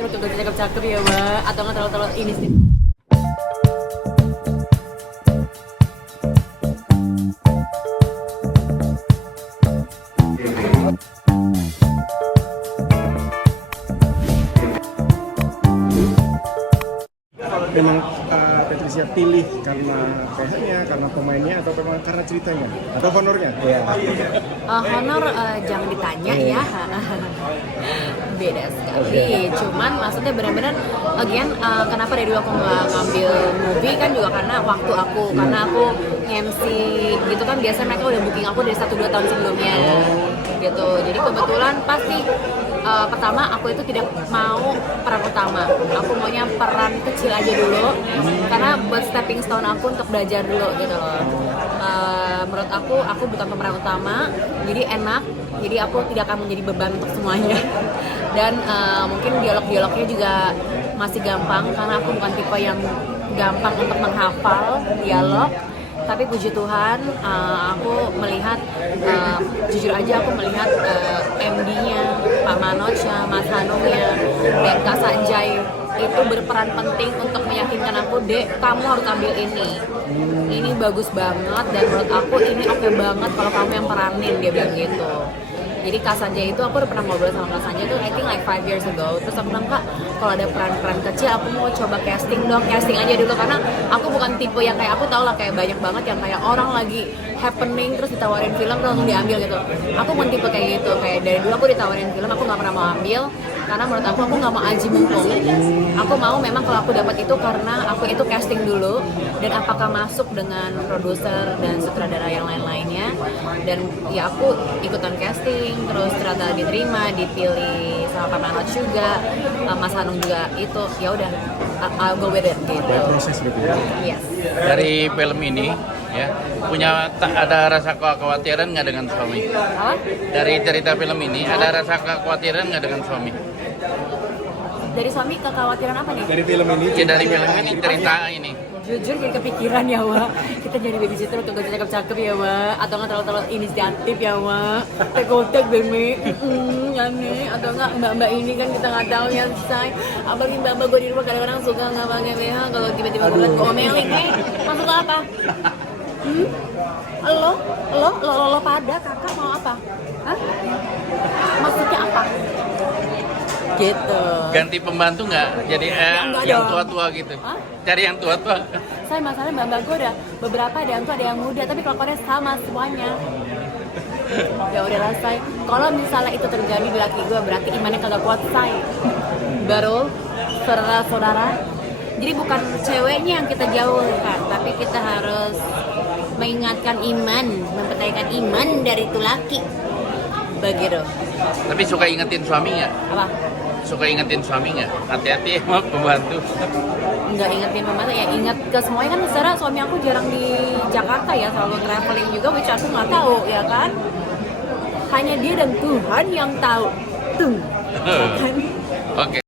Terus cakep-cakep ya Mbak, atau nggak terlalu ini sih. Memang Patricia pilih karena PH-nya, karena pemainnya, atau memang karena ceritanya, atau honornya? Iya. Honor jangan ditanya ya. Beda sekali. Cuman maksudnya benar-benar again kenapa dari dulu aku nggak ngambil movie kan juga karena waktu aku, karena aku MC gitu kan, biasanya mereka udah booking aku dari 1-2 tahun sebelumnya gitu. Jadi kebetulan pasti pertama aku itu tidak mau peran utama, aku maunya peran kecil aja dulu karena buat stepping stone aku untuk belajar dulu gitu loh. Menurut aku bukan pemeran utama, jadi enak, jadi aku tidak akan menjadi beban untuk semuanya. Dan mungkin dialog-dialognya juga masih gampang karena aku bukan tipe yang gampang untuk menghafal dialog. Tapi puji Tuhan, aku melihat, jujur aja aku melihat MD-nya, Pak Manoj-nya, Mas Hanung-nya, dan Kak Sanjay itu berperan penting untuk meyakinkan aku, Dek, kamu harus ambil ini. Ini bagus banget dan menurut aku ini oke banget kalau kamu yang peranin, dia bilang gitu. Jadi Kak Sanjay itu, aku udah pernah ngobrol sama Kak Sanjay itu I think like 5 years ago. Terus aku bilang, Kak, kalau ada peran-peran kecil aku mau coba casting dong, casting aja dulu. Karena aku bukan tipe yang kayak, aku tau lah kayak banyak banget yang kayak orang lagi happening terus ditawarin film terus langsung diambil gitu. Aku bukan tipe kayak gitu, kayak dari dulu aku ditawarin film aku gak pernah mau ambil. Karena menurut aku gak mau aji mumpung. Aku mau memang kalau aku dapat itu karena aku itu casting dulu, dan apakah masuk dengan produser dan sutradara yang lain-lainnya. Dan ya aku ikutan casting, terus ternyata diterima, dipilih sama Pak Manoj juga, Mas Hanung juga, itu ya udah I'll go with it gitu. Proses gitu ya. Yes. Dari film ini ya ada rasa kekhawatiran nggak dengan suami? Apa? Dari cerita film ini ada rasa kekhawatiran nggak dengan suami? Dari suami kekhawatiran apa nih? Dari film ini, Ya, dari film ini cerita ini. Jujur jadi kepikiran ya Wak, kita jadi babysitter untuk gak cakep-cakep ya Wak, atau nggak terlalu inisiatif ya Wak, tekotek demi ya nih, atau nggak mbak-mbak ini kan kita nggak tahu ya say, apalagi mbak-mbak gue di rumah kadang-kadang suka nggak pakai BH, kalau tiba-tiba gue liat ngomelin, maksud lo apa? Lo pada kakak mau apa? Hah? Maksudnya apa? Gitu. Ganti pembantu nggak? Jadi enggak yang dong. tua-tua gitu. Hah? Cari yang tua-tua. Saya masalahnya mbak-mbak gue udah beberapa, ada yang tua ada yang muda, tapi kelakuannya sama semuanya. Ya udah lah say, kalau misalnya itu terjadi di laki gue berarti imannya kagak kuat say. Baru saudara-saudara. Jadi bukan ceweknya yang kita jauhkan, tapi kita harus mengingatkan iman, mempertahankan iman dari itu laki. Begitu. Tapi suka ingetin suami nggak? Apa? Suka ingetin suami nggak? Hati-hati sama pembantu. Nggak ingetin pembantu ya, ingat ke semuanya kan. Secara suami aku jarang di Jakarta ya, selalu traveling juga, which aku nggak tahu ya kan. Hanya dia dan Tuhan yang tahu. Tuh. Kan? Oke.